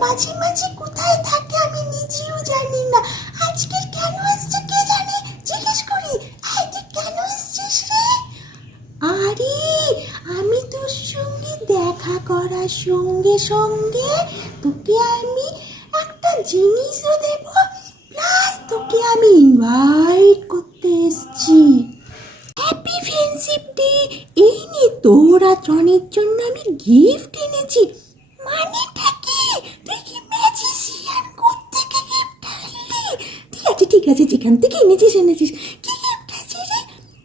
মাঝে মাঝে কোথায় থাকে আমি নিজেও জানি না। আজকে কেন এসছে কে জানে? জিজ্ঞেস করি। তুই কেন এসছিস রে? আরে, আমি তোর সঙ্গে দেখা করার সঙ্গে সঙ্গে তোকে আমি একটা জিনিসও দেব প্লাস তোকে আমি ইনভাইট করতে এসছি। হ্যাপি ফ্রেন্ডশিপ ডে এই নে, তোর আর জন্য আমি গিফট এনেছি। মানেটা আছে যেখান থেকে এনেছিস এনেছিস। কি গিফট আছে রে?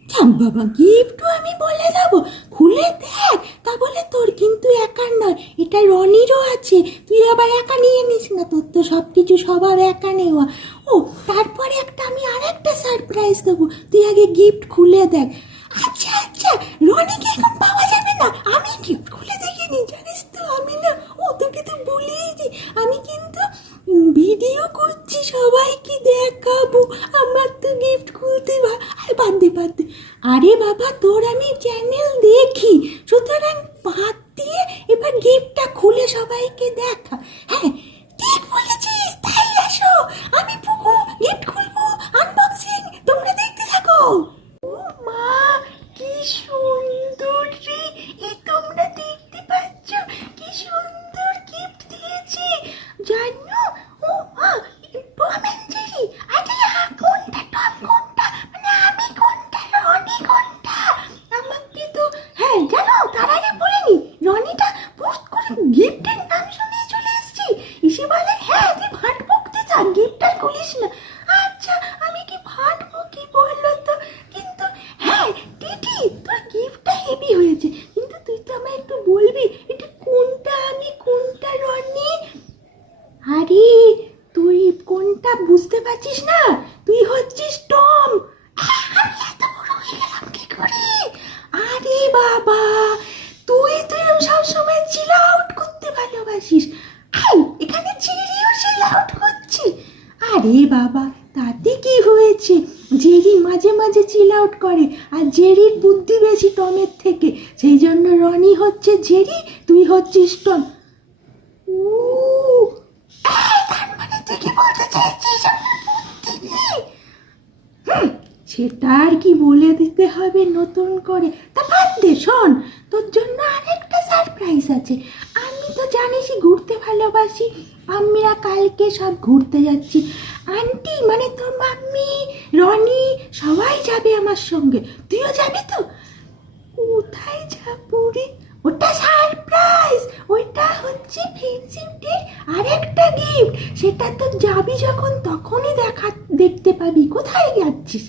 থাম বাবা গিফটও আমি বলে দেবো। খুলে দেখ, তা বলে তোর কিন্তু একার নয়, এটা রনিরও আছে। তুই আবার একা নিয়ে নিস না, তোর তো সব কিছু সবার একা নেওয়া। ও, তারপরে একটা আমি আর একটা সারপ্রাইজ দেবো। তুই আগে গিফট খুলে দেখ। আচ্ছা আচ্ছা রনিকে এখন পাওয়া যাবে না আমি গিফট খুলে দেখিনি জানিস তো আমি না ও তোকে তো বলেইছি আমি কিন্তু ভিডিও করছি সবাইকে দেখাবো, আমার তো গিফট খুলতে আরে বাদ দে আরে বাবা, তোর আমি চ্যানেল দেখি। সুতরাং বাদ দিয়ে এবার গিফটটা খুলে সবাইকে দেখা। হ্যাঁ ঠিক বলেছিস তাই আসো আমি পুকু গিফট খুলবো আনবক্সিং তোমরা দেখতে থাকো ও মা কি সুন্দর রে এ তোমরা দেখতে পাচ্ছ কি সুন্দর গিফট দিয়েছে জানো ও মা টম অ্যান্ড জেরি আরে আ কোনটা টম কোনটা মানে আমি কোনটা রনি কোনটা আমাকে তো হ্যাঁ জানো তার আগে বলিনি রনিটা পোস্ট করে গিফটের নাম শুনেই চলে এসেছি এসে বলে হ্যাঁ তুই ভাট বকতে চা গিফটটা খুলিস না আচ্ছা আমি কি ফাটবো কি বলল তো কিন্তু হ্যাঁ টিটি তোর গিফটটা হেভি হয়েছে কিন্তু তুই তো আমায় একটু বলবি এটা কোনটা আমি কোনটা রনি আরে তুই কোনটা বুঝতে পারছিস না? তুই হচ্ছিস টম। আমি এত বড় হয়ে গেলাম, কি করে? আরে বাবা, তুই তুই সবসময় চিল আউট করতে ভালোবাসিস। আই, এখানে চিরিও চিল আউট করছে। আরে বাবা, তাতে কি হয়েছে? জেরি মাঝে মাঝে চিল আউট করে, আর জেরির বুদ্ধি বেশি টমের থেকে। সেই জন্য রনি হচ্ছে জেরি, তুই হচ্ছিস টম। ও সেটা আর কি বলে দিতে হবে নতুন করে? তা বাদ দে, শোন, তোর জন্য আরেকটা সারপ্রাইজ আছে। আমি তো জানিসই ঘুরতে ভালোবাসি। আমরা কালকে সব ঘুরতে যাচ্ছি। আন্টি মানে তোর মাম্মি, রনি সবাই যাবে আমার সঙ্গে। তুইও যাবি তো কোথায় যাব রে ওটা সারপ্রাইজ ওইটা হচ্ছে ফ্রেন্ডশিপ ডে আরেকটা গিফট সেটা তো যাবি যখন তখনই দেখা, দেখতে পাবি। কোথায় যাচ্ছিস?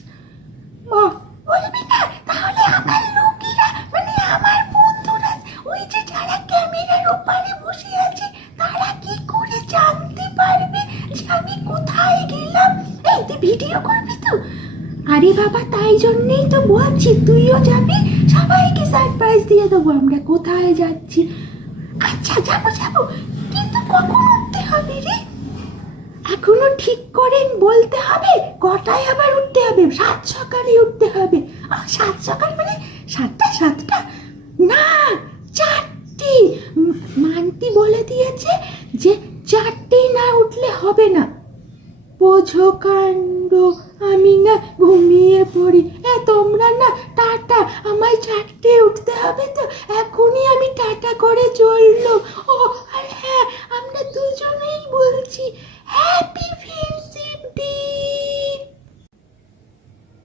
বাহ বলবি না? তাহলে আমার লোকেরা মানে আমার বন্ধুরা, ওই যে যারা ক্যামেরার ওপারে বসে আছে, তারা কি করে জানতে পারবে যে আমি কোথায় গেলাম? এই, তুই ভিডিও করবি তো? আরে বাবা, তাই জন্যই তো বলছি, তুইও যাবি? সবাইকে সারপ্রাইজ দিয়ে দেবো আমরা। কোথায় যাচ্ছি? আচ্ছা যাব যাব। ঠিক করেন বলতে হবে, কটায় আবার উঠতে হবে? সাত সকালে উঠতে হবে। সাত সকাল মানে সাতটা সাতটা? না, চারটি। মান্তি বলে দিয়েছে যে চারটে না উঠলে হবে না। বোঝো কাণ্ড, আমি না ঘুমিয়ে পড়ি। এ, তোমরা না টাটা, আমায় চারটে উঠতে হবে তো, এখনই আমি টাটা করে চলল